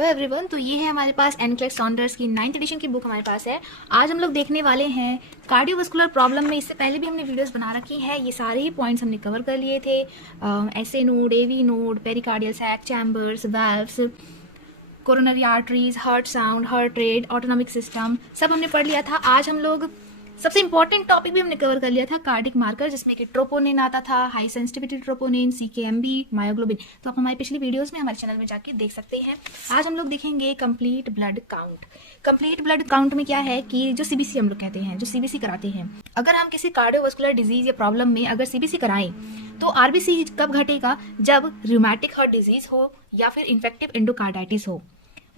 Hello everyone. तो ये है हमारे पास एनक्लेस सॉन्डर्स की 9th एडिशन की बुक हमारे पास है। आज हम लोग देखने वाले हैं कार्डियोवास्कुलर प्रॉब्लम में। इससे पहले भी हमने वीडियोस बना रखी हैं, ये सारे ही पॉइंट्स हमने कवर कर लिए थे। SA node, AV node, pericardial sac, chambers, valves, coronary arteries, heart sound, heart rate, autonomic system, सब हमने पढ़ लिया था। आज हम लोग सबसे इंपॉर्टेंट टॉपिक भी हमने कवर कर लिया था, कार्डिक मार्कर, जिसमें कि ट्रोपोनिन आता था, हाई सेंसिटिविटी ट्रोपोनिन, सीकेएमबी, मायोग्लोबिन। तो आप हमारी पिछली वीडियोस में हमारे चैनल में जाके देख सकते हैं। आज हम लोग देखेंगे complete blood count. Complete blood count में क्या है कि जो सीबीसी हम लोग कहते हैं, जो सीबीसी कराते हैं, अगर हम किसी कार्डियोवास्कुलर डिजीज या प्रॉब्लम में अगर सीबीसी कराएं तो आरबीसी कब घटेगा? जब रूमेटिक हार्ट डिजीज हो या फिर इन्फेक्टिव एंडोकार्डाइटिस हो।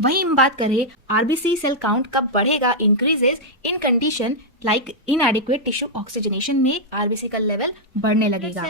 वहीं हम बात करें आरबीसी सेल काउंट कब बढ़ेगा, इंक्रीजेस इन कंडीशन लाइक इनएडिक्वेट टिश्यू ऑक्सीजनेशन में आरबीसी का लेवल बढ़ने लगेगा।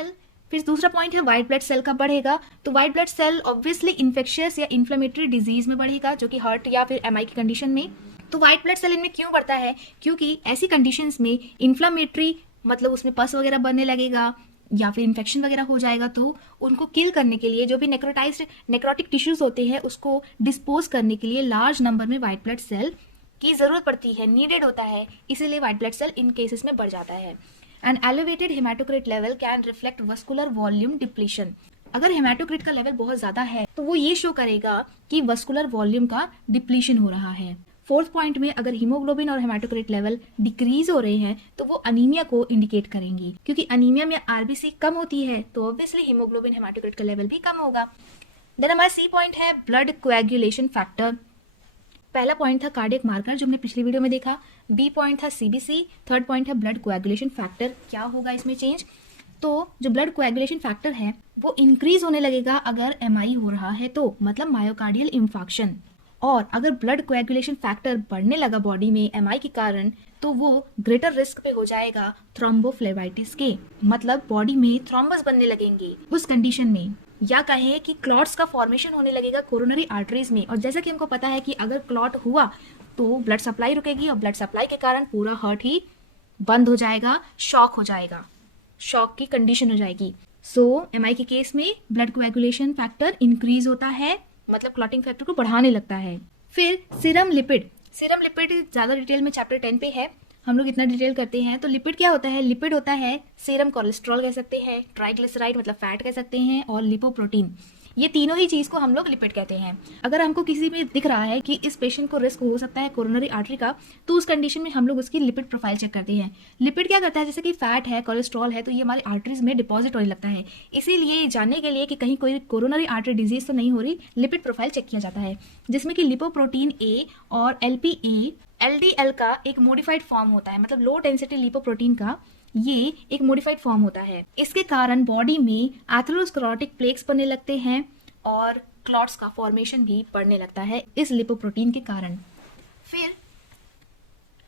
फिर दूसरा पॉइंट है व्हाइट ब्लड सेल कब बढ़ेगा। तो white blood cell obviously infectious या इन्फ्लेमेटरी डिजीज में बढ़ेगा, जो कि हार्ट या फिर एमआई की कंडीशन में। तो व्हाइट ब्लड सेल इनमें क्यों बढ़ता है? क्योंकि ऐसी कंडीशंस में इन्फ्लेमेटरी मतलब उसमें पस वगैरह बनने लगेगा या फिर इन्फेक्शन वगैरह हो जाएगा, तो उनको किल करने के लिए जो भी नेक्रोटिक टिश्यूज होते हैं उसको डिस्पोज करने के लिए लार्ज नंबर में व्हाइट ब्लड सेल की जरूरत पड़ती है, नीडेड होता है। इसीलिए व्हाइट ब्लड सेल इन केसेस में बढ़ जाता है। And elevated haematocrit level can reflect vascular volume depletion. अगर हेमाटोक्रिट का लेवल बहुत ज्यादा है तो वो ये शो करेगा कि वस्कुलर वॉल्यूम का डिप्लीशन हो रहा है। फोर्थ पॉइंट में अगर हीमोग्लोबिन और हेमाटोक्रिट लेवल डिक्रीज हो रहे हैं तो वो अनीमिया को इंडिकेट करेंगी, क्योंकि अनीमिया में आरबीसी कम होती है तो ऑब्वियसली हीमोग्लोबिन हेमाटोक्रिट का लेवल भी कम होगा। देन हमारा सी पॉइंट है ब्लड कोएगुलेशन फैक्टर। पहला पॉइंट था कार्डियक मार्कर जो हमने पिछली वीडियो में देखा। बी पॉइंट था सीबीसी। थर्ड पॉइंट है ब्लड कोएगुलेशन फैक्टर। क्या होगा इसमें चेंज? तो जो ब्लड कोएगुलेशन फैक्टर है वो इंक्रीज होने लगेगा अगर एमआई हो रहा है तो, मतलब मायोकार्डियल इंफार्क्शन। और अगर ब्लड कोएगुलेशन फैक्टर बढ़ने लगा बॉडी में एमआई के कारण तो वो ग्रेटर रिस्क पे हो जाएगा थ्रोम्बोफ्लेबाइटिस के, मतलब बॉडी में थ्रोम्बस बनने लगेंगे उस कंडीशन में, या कहें कि क्लॉट्स का फॉर्मेशन होने लगेगा कोरोनरी आर्टरीज में। और जैसा कि हमको पता है कि अगर क्लॉट हुआ तो ब्लड सप्लाई रुकेगी और ब्लड सप्लाई के कारण पूरा हार्ट ही बंद हो जाएगा, शॉक हो जाएगा, शॉक की कंडीशन हो जाएगी। सो एमआई के केस में ब्लड कोएगुलेशन फैक्टर इंक्रीज होता है, मतलब क्लॉटिंग फैक्टर को बढ़ाने लगता है। फिर सीरम लिपिड। सीरम लिपिड ज्यादा डिटेल में चैप्टर 10 पे है, हम लोग इतना डिटेल करते हैं। तो लिपिड क्या होता है? लिपिड होता है सीरम कोलेस्ट्रॉल कह सकते हैं, ट्राइग्लिसराइड मतलब फैट कह सकते हैं, और लिपोप्रोटीन। ये तीनों ही चीज को हम लोग लिपिड कहते हैं। अगर हमको किसी में दिख रहा है कि इस पेशेंट को रिस्क हो सकता है कोरोनरी आर्टरी का, तो उस कंडीशन में हम लोग उसकी लिपिड प्रोफाइल चेक करते हैं। लिपिड क्या करता है? जैसे कि फैट है, कोलेस्ट्रॉल है, तो ये हमारी आर्टरीज में डिपॉजिट होने लगता है। इसीलिए जानने के लिए कि कहीं कोई कोरोनरी आर्टरी डिजीज तो नहीं हो रही, लिपिड प्रोफाइल चेक किया जाता है, जिसमें कि लिपोप्रोटीन ए और एलपीए एलडीएल का एक मॉडिफाइड फॉर्म होता है, मतलब लो डेंसिटी लिपोप्रोटीन का ये एक मॉडिफाइड फॉर्म होता है। इसके कारण बॉडी में एथेरोस्क्लेरोटिक प्लेक्स बनने लगते हैं और क्लॉट्स का फॉर्मेशन भी बढ़ने लगता है इस लिपोप्रोटीन के कारण। फिर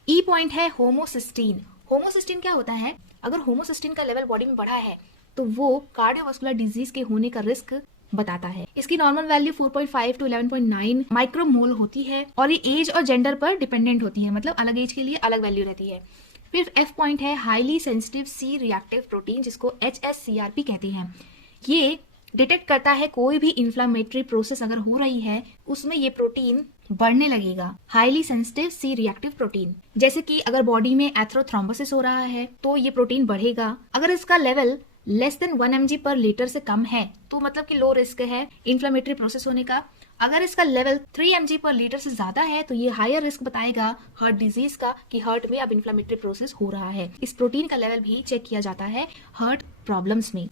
ई पॉइंट है होमोसिस्टीन। होमोसिस्टीन क्या होता है? अगर होमोसिस्टीन का लेवल बॉडी में बढ़ा है तो वो कार्डियोवास्कुलर डिजीज के होने का रिस्क बताता है। इसकी नॉर्मल वैल्यू 4.5 to 11.9 माइक्रोमोल होती है और ये एज और जेंडर पर डिपेंडेंट होती है, मतलब अलग एज के लिए अलग वैल्यू रहती है। फिर एफ पॉइंट है highly sensitive C reactive protein, जिसको HSCRP कहते हैं। ये डिटेक्ट करता है कोई भी इन्फ्लामेटरी प्रोसेस अगर हो रही है उसमें ये प्रोटीन बढ़ने लगेगा, highly sensitive C reactive protein. जैसे कि अगर बॉडी में एथेरोथ्रोम्बोसिस हो रहा है तो ये प्रोटीन बढ़ेगा। अगर इसका लेवल लेस देन 1 mg पर लीटर से कम है तो मतलब कि लो रिस्क है इन्फ्लेमेटरी प्रोसेस होने का। अगर इसका लेवल 3 mg पर लीटर से ज्यादा है तो ये हायर रिस्क बताएगा हार्ट डिजीज का, कि हार्ट में अब इन्फ्लेमेटरी प्रोसेस हो रहा है। इस प्रोटीन का लेवल भी चेक किया जाता है हार्ट प्रॉब्लम्स में।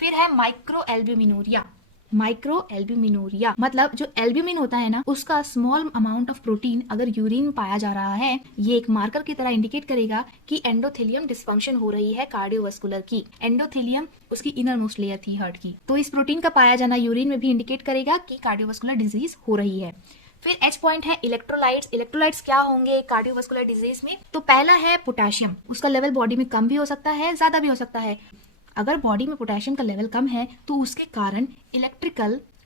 फिर है माइक्रो एल्ब्यूमिनूरिया। माइक्रो एल्ब्यूमिनूरिया मतलब जो एल्ब्यूमिन होता है ना, उसका स्मॉल अमाउंट ऑफ प्रोटीन अगर यूरिन में पाया जा रहा है, ये एक मार्कर की तरह इंडिकेट करेगा कि एंडोथेलियम डिस्फंक्शन हो रही है कार्डियोवास्कुलर की। एंडोथेलियम उसकी इनर मोस्ट लेयर थी हार्ट की, तो इस प्रोटीन का पाया जाना यूरिन में भी इंडिकेट करेगा कि कार्डियोवास्कुलर डिजीज हो रही है। फिर एच पॉइंट है इलेक्ट्रोलाइट्स। इलेक्ट्रोलाइट्स क्या होंगे कार्डियोवास्कुलर डिजीज में? तो पहला है पोटेशियम। उसका लेवल बॉडी में कम भी हो सकता है, ज्यादा भी हो सकता है। अगर बॉडी में पोटेशियम का लेवल कम है तो उसके कारण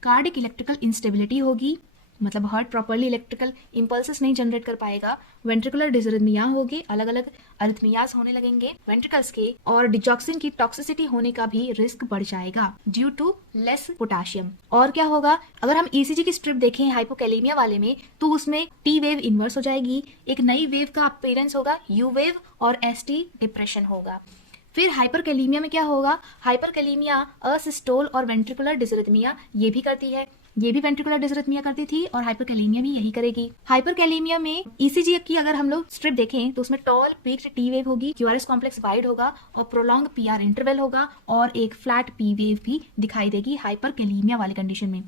कार्डिक इलेक्ट्रिकल इंस्टेबिलिटी होगी, मतलब हार्ट प्रॉपरली इलेक्ट्रिकल इम्पल्सेस नहीं जनरेट कर पाएगा, वेंट्रिकुलर डिसरिथमिया होगी, अलग अलग अरिथमियाज होने लगेंगे वेंट्रिकल्स के, और डिजॉक्सिन की टॉक्सिसिटी होने का भी रिस्क बढ़ जाएगा ड्यू टू लेस पोटाशियम। और क्या होगा, अगर हम ईसीजी की स्ट्रिप देखें हाइपोकैलेमिया वाले में, तो उसमें टी वेव इन्वर्स हो जाएगी, एक नई वेव का अपीयरेंस होगा यू वेव, और एसटी डिप्रेशन होगा। फिर हाइपरकैलेमिया में क्या होगा, हाइपरकैलेमिया असिस्टोल और वेंट्रिकुलर डिसरिथमिया ये भी करती है, ये भी वेंट्रिकुलर डिसरिथमिया करती थी, और हाइपरकैलेमिया भी यही करेगी। हाइपरकैलेमिया में ईसीजी की अगर हम लोग स्ट्रिप देखें तो उसमें टॉल पीक्ड टी वेव होगी, क्यूआरएस कॉम्प्लेक्स वाइड होगा, और प्रोलॉन्ग पीआर इंटरवल होगा, और एक फ्लैट पी वेव भी दिखाई देगी हाइपरकैलेमिया वाले कंडीशन में।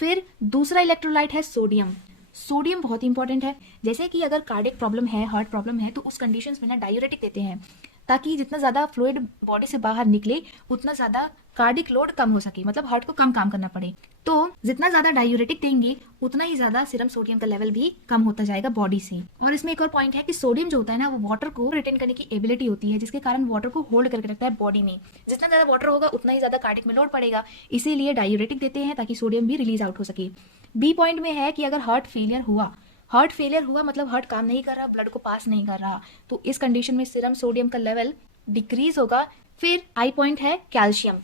फिर दूसरा इलेक्ट्रोलाइट है सोडियम। सोडियम बहुत इंपॉर्टेंट है, जैसे कि अगर कार्डियक प्रॉब्लम है, हार्ट प्रॉब्लम है, तो उस कंडीशंस में ना डायूरेटिक देते हैं, ताकि जितना ज़्यादा फ्लूइड बॉडी से बाहर निकले उतना ज़्यादा कार्डिक लोड कम हो सके, मतलब हार्ट को कम काम करना पड़े। तो जितना ज़्यादा डायूरेटिक देंगे उतना ही ज़्यादा सीरम सोडियम का लेवल भी कम होता जाएगा बॉडी से। और इसमें एक और पॉइंट है कि सोडियम जो होता है ना, वो वाटर को रिटेन करने की एबिलिटी होती है, जिसके कारण वाटर को होल्ड करके रखता है बॉडी में। जितना ज़्यादा वाटर होगा उतना ही ज़्यादा कार्डिक में लोड पड़ेगा, इसीलिए डायूरेटिक देते हैं ताकि सोडियम भी रिलीज आउट हो सके। बी पॉइंट में है कि अगर हार्ट फेलियर हुआ मतलब हार्ट काम नहीं कर रहा, ब्लड को पास नहीं कर रहा, तो इस कंडीशन में सीरम सोडियम का लेवल डिक्रीज होगा। फिर आई पॉइंट है कैल्शियम।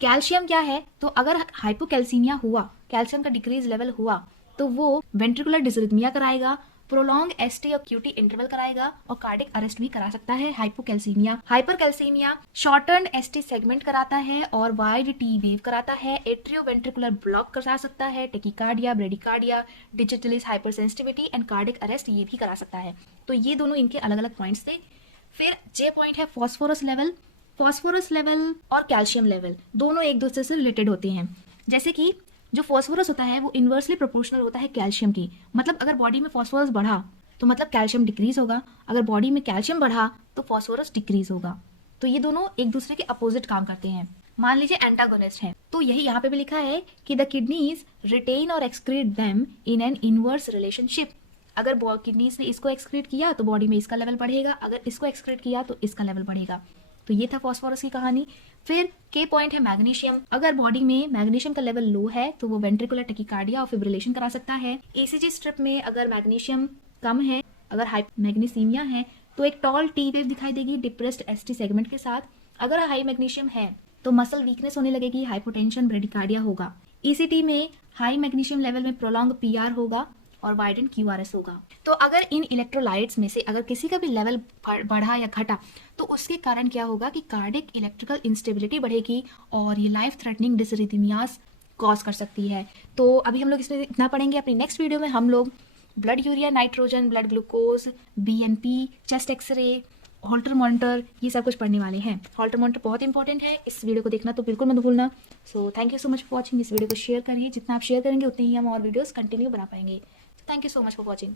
कैल्शियम क्या है, तो अगर हाइपोकैल्सीमिया हुआ, कैल्शियम का डिक्रीज लेवल हुआ, तो वो वेंट्रिकुलर डिसरिथमिया कराएगा, प्रोलॉन्ग एसटी और क्यूटी इंटरवल कराएगा, और कार्डिक अरेस्ट भी करा सकता है hypocalcaemia. Hypercalcaemia shortened ST segment कराता है और वाइड टी वेव कराता है, एट्रियो वेंट्रिकुलर ब्लॉक करा सकता है, tachycardia, bradycardia, digitalis hypersensitivity and cardiac arrest ये भी करा सकता है। तो ये दोनों इनके अलग अलग पॉइंट्स थे। फिर जे पॉइंट है फॉस्फोरस लेवल। फॉस्फोरस लेवल और कैल्शियम लेवल दोनों एक दूसरे से रिलेटेड होते हैं। जैसे कि जो फॉस्फोरस होता है वो इन्वर्सली प्रोपोर्शनल होता है कैल्शियम की, मतलब अगर बॉडी में फॉस्फोरस बढ़ा तो मतलब कैल्शियम डिक्रीज होगा, अगर बॉडी में कैल्शियम बढ़ा तो फॉस्फोरस डिक्रीज होगा। तो ये दोनों एक दूसरे के अपोजिट काम करते हैं। मान लीजिए एंटागोनिस्ट है, तो यही यहाँ पे भी लिखा है कि द किडनीज रिटेन और excrete them in an inverse relationship. अगर किडनीज ने इसको एक्सक्रीट किया तो बॉडी में इसका लेवल बढ़ेगा, अगर इसको एक्सक्रीट किया तो इसका लेवल बढ़ेगा। तो ये था फॉस्फोरस की कहानी। फिर के पॉइंट है मैग्नीशियम। अगर बॉडी में मैग्नीशियम का लेवल लो है तो वो वेंट्रिकुलर टेकिकार्डिया और फिब्रिलेशन करा सकता है। ईसीजी स्ट्रिप में अगर मैग्नीशियम कम है, अगर हाइपोमैग्नीसीमिया है, तो एक टॉल टी वेव दिखाई देगी डिप्रेस्ड एसटी सेगमेंट के साथ। अगर हाई मैग्नीशियम है तो मसल वीकनेस होने लगेगी, हाइपोटेंशन, ब्रेडिकार्डिया होगा। ईसीटी में हाई मैग्नीशियम लेवल में प्रोलॉन्ग पीआर होगा और वाइडेंड क्यूआरएस होगा। तो अगर इन इलेक्ट्रोलाइट्स में से अगर किसी का भी लेवल बढ़ा या घटा तो उसके कारण क्या होगा कि कार्डिक इलेक्ट्रिकल इंस्टेबिलिटी बढ़ेगी और ये लाइफ थ्रेटनिंग डिसरिथमियास कॉज कर सकती है। तो अभी हम लोग इसमें इतना पढ़ेंगे। अपनी नेक्स्ट वीडियो में हम लोग blood urea nitrogen, blood glucose, BNP, chest x ray, Holter monitor, ये सब कुछ पढ़ने वाले हैं। हॉल्टर मॉनिटर बहुत इंपॉर्टेंट है, इस वीडियो को देखना तो बिल्कुल मत भूलना। So thank you so much for watching. इस वीडियो को शेयर करिए, जितना आप शेयर करेंगे उतनी ही हम और वीडियोस कंटिन्यू बना पाएंगे। Thank you so much for watching.